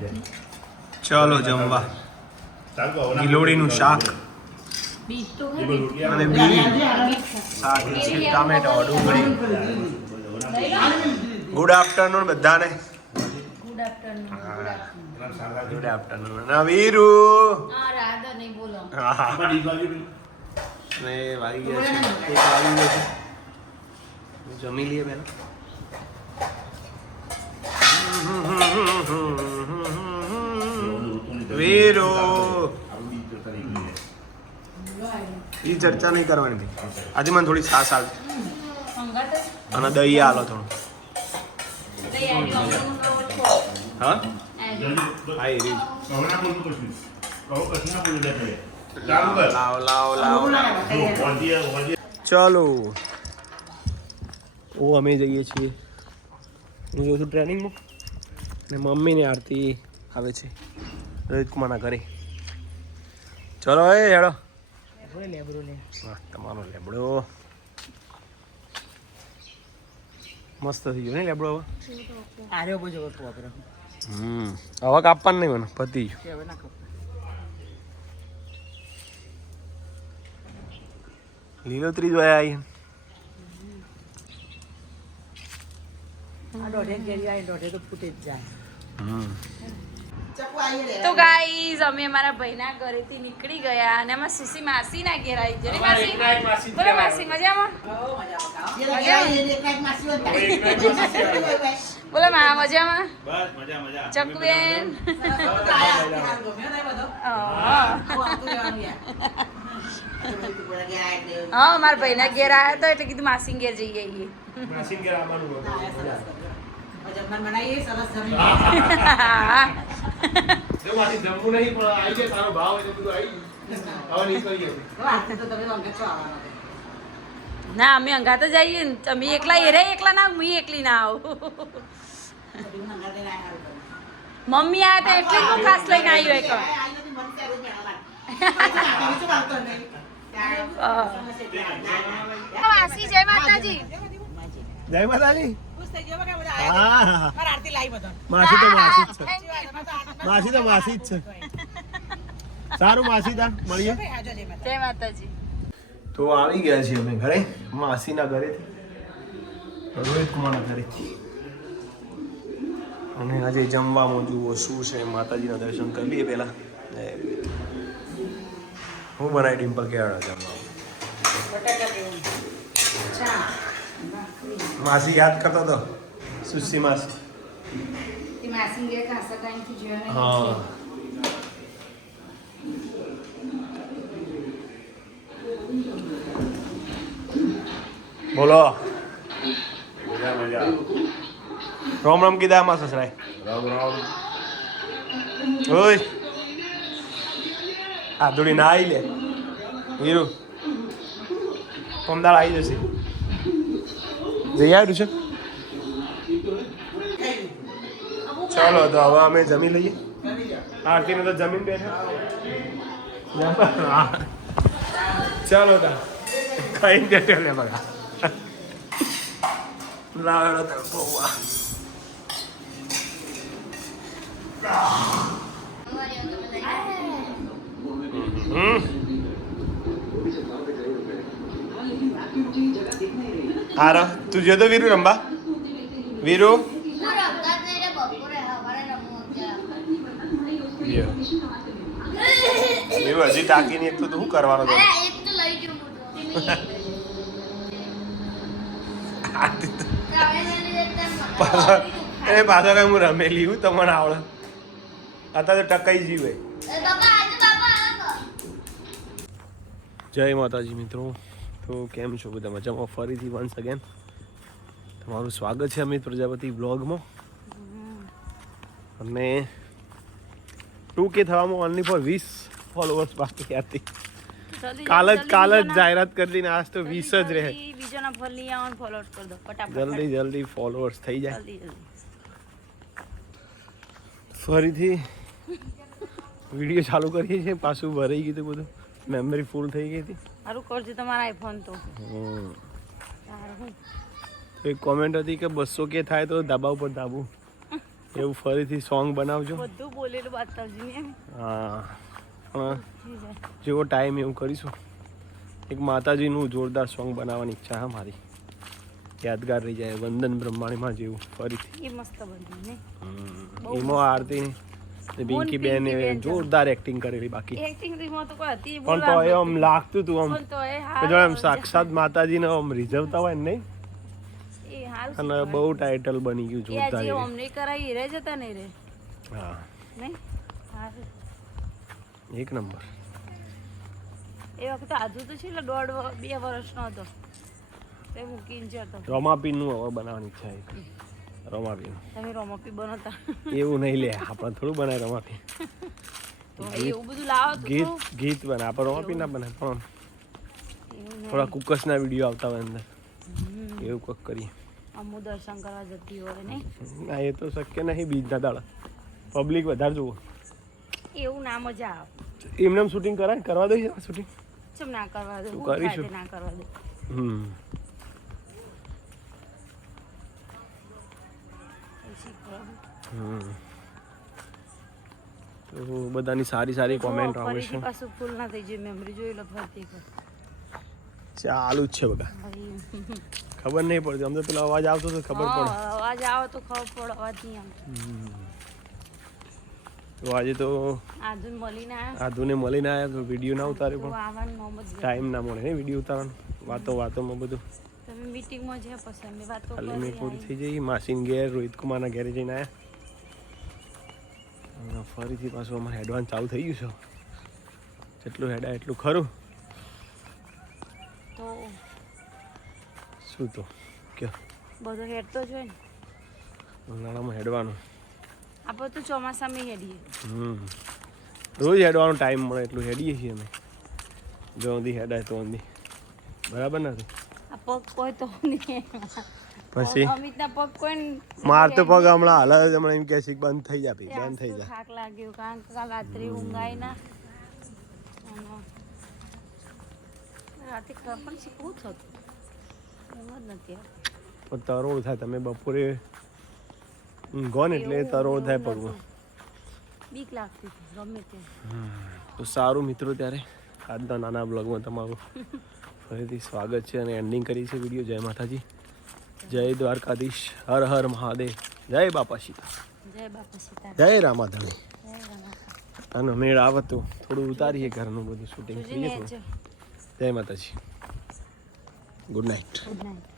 ચાલો જમવા ગિલોડીનું શાક અને બીડી શાક છે ટામેટો ડુંગળી. ગુડ આફ્ટરનૂન બધાને. Good afternoon. ના વીરુ ને વાગી ગયા છે, એક વાગી ગયો છે. જમી લઈએ પહેલા. વીરુ એ ચર્ચા નહીં કરવાની આજે મને થોડી છાશ આવે અને દહીં આલો થોડું. હા હા એ રીત લાવ લાવ લાવ. ચાલો અમે જઈએ છીએ. હું જોઉં છું ટ્રેનિંગમાં ને મમ્મીને આરતી આવે છે રોહિત કુમારના ઘરે. ચલો એ હેડો. તમારો લેબડો મસ્ત થઈ ગયો ને લેબડો. હવે કાપવાનું નહીં મને પતી ગયું. લીલોતરી જોયા આવી. તો ગાઈઝ અમે અમારા ભાઈના ઘરેથી નીકળી ગયા અને અમે સુસી માસીના ઘેર આવી જઈએ. માસી બોલો માસી મજામાં? બોલો મા મજામાં? ચકુબેન હા મારા ભાઈના ઘેર આવ્યા તો એટલે કીધું માસી ઘેર જઈ આવીએ. ના અમે અંગાત જ આવીએ ને. તમે એકલા એ રે એકલા ના હું એકલી ના આવું. મમ્મી આવ્યા તો એટલે હું ખાસ લઈને આવ્યો એક. માસી જય માતાજી. જય માતાજી. માસી તો માસી જ છે. સારું માસી તા મળીએ. જય માતાજી. તો આવી ગયા છીએ અમે ઘરે માસીના ઘરેથી, રોહિત કુમારના ઘરેથી. અને આજે જમવામાં જુઓ શું છે. માતાજીના દર્શન કરી લઈએ પહેલા. હું બનાવી ડિમ્પલ કેળા જમવા. માસી યાદ કરતો હતો સુશી માસી. હા બોલો. રામ રામ કીધા આમાં સસરાય. રામ રામ. ઓય આ થોડી ના આવી લે વીરુ. પમદાળ આવી જશે. જઈ આવ્યું છે. ચાલો તો હવે અમે જમી લઈએ. આરતીને તો જમીન બેઠા. ચાલો તા ખાઈ દેટે લે બગા. લાવડો તો બોવા. હારો તું જો તો વીરુ રંબા. વીરુ હજી ટાંકીને એક તો શું કરવાનો હતો. એ પાછો કઈ હું રમેલી હું તમને આવડે. અત્યારે તો ટકાઈ જીવે. જય માતાજી મિત્રો. તો કેમ છો બધા? મજામાં? ફરીથી વન્સ અગેન તમારું સ્વાગત છે અમિત પ્રજાપતિ બ્લોગમાં. અને 2K થવામાં ઓનલી ફોર 20 ફોલોવર્સ બાકી હતી. કાલ જ જાહેરાત કરી દીધી ને આજ તો 20 જ રહે. બીજાના ફોલોઅર્સ કરી દો ફટાફટ. જલ્દી ફોલોઅર્સ થઈ જાય. ફરીથી વિડીયો ચાલુ કરીએ છીએ. પાછું ભરાઈ ગયું હતું બધું. મેમરી ફૂલ થઈ ગઈ હતી. સારું કરજો તમારા આઈફોન તો. એક કોમેન્ટ હતી કે 200K થાય તો ધાબા ઉપર ધાબું. એવું ફરીથી સોંગ બનાવજો. બધું બોલેલું બતાવજો ને. હા પણ જેવો ટાઈમ એવું કરીશું. એક માતાજીનું જોરદાર સોંગ બનાવવાની ઈચ્છા છે મારી. યાદગાર રહી જાય વંદન બ્રહ્માણીમાં જેવું ફરીથી. એ મસ્ત બન્યું ને. એમાં આરતી પિંકી બેન જોરદાર એક્ટિંગ કરેલી. બાકી એક્ટિંગ રીમાં તો કોઈ હતી પણ તો આમ લાગતું હતું આમ તો એ જો આમ સાક્ષાત માતાજીને આમ રીઝવતા હોય ને નહીં. એ હાલ અને બહુ ટાઇટલ બની ગયું એ જોરદાર. જે અમને કરાવી રે જતા નહીં રે. હા નહીં હારું. એક નંબર. એ વખતે આજુ તો છે એટલે 2 વર્ષનો હતો તે મૂકીને જતો. રોમાપીનું હવે બનાવવાની ઈચ્છા છે. રોમાપીનું તમે રોમાપી બનાવતા એવું નહીં લે આપણે થોડું બનાય રોમાપી. તો એવું બધું લાવો તો ગીત બને આપણે રોમાપી ના બને પણ એવું થોડા કુકસના વિડીયો આવતા હોય અંદર એવું કંઈક કરીએ. અમુ દર્શન કરવા જતી હોય નહીં. ના એ તો શક્ય નહીં બીજના દાડા પબ્લિક વધારે જુઓ એવું ના મજા આવે. એમને શૂટિંગ કરાય કરવા દે શૂટિંગ ચમ ના કરવા દે તું હું કરીશું. ના કરવા દે. તો બધાની સારી સારી કોમેન્ટ આવે છે. ફરીથી પાછું ફૂલ ના થઈ જાય મેમરી જોઈ લો ફરતી ચાલુ જ છે બગા ખબર નહીં પડતી અમને પેલો અવાજ આવતો તો ખબર પડે. અવાજ આવે તો ખબર પડે અવાજ નહીં આવતો. તો આજે તો આધુન મળીને આવ્યા આધુને મળીને આવ્યા તો વિડીયો ના ઉતારે તો પણ આવવાનું મોહમ્મદ ટાઈમ ના મળે ને વિડીયો ઉતારવાનો. વાતોમાં બધું તમે મીટિંગમાં જે પછી અમે વાતો ખાલી મેં પૂરી કરી થઈ જઈ. માસીન ઘેર રોહિત કુમારના ઘેરે જઈને આવ્યા. ફરીથી પાછું અમારે એડવાન્સ ચાલુ થઈ ગયું છે. જેટલું હેડાય એટલું ખરું. તો શું તો કયો બધો હેડ તો જોઈએ ને. ઉનાળામાં હેડવાનું. આપણે તો ચોમાસામાં હેડીએ. રોજ હેડવાનો ટાઈમ મળે એટલું હેડીએ છીએ અમે. જો ઊંધી હેડાય તો ઊંધી બરાબર નથી. આ પગ કોઈ તો નહીં પછી અમિતના પગ કોઈ માર તો પગ હમણાં હાલ જ હમણાં એમ કહે છે કે બંધ થઈ જાય બંધ થઈ જાય. થાક લાગ્યો કારણ કે કાલ રાત્રે ઊંઘાય ના રાતે પણ શીખવું થતું ઊંઘ જ નથી આવતી. પણ તરોડ થાય તમે બપોરે ઊંઘો ને એટલે તરોડ થાય પગમાં. બીક લાગતી હતી ગમે ત્યાં. તો સારું મિત્રો ત્યારે આજના નાના બ્લોગમાં તમારું ફરીથી સ્વાગત છે અને એન્ડિંગ કરી છે વિડીયો. જય માતાજી, જય દ્વારકાધીશ, હર હર મહાદેવ, જય બાપા સીતા, જય બાપા સીતા, જય રામાધણી. જય રામા. આનો મેળ આવે તો થોડું ઉતારીએ ઘરનું બધું શૂટિંગ કરીએ. જય માતાજી, ગુડ નાઇટ. Good night.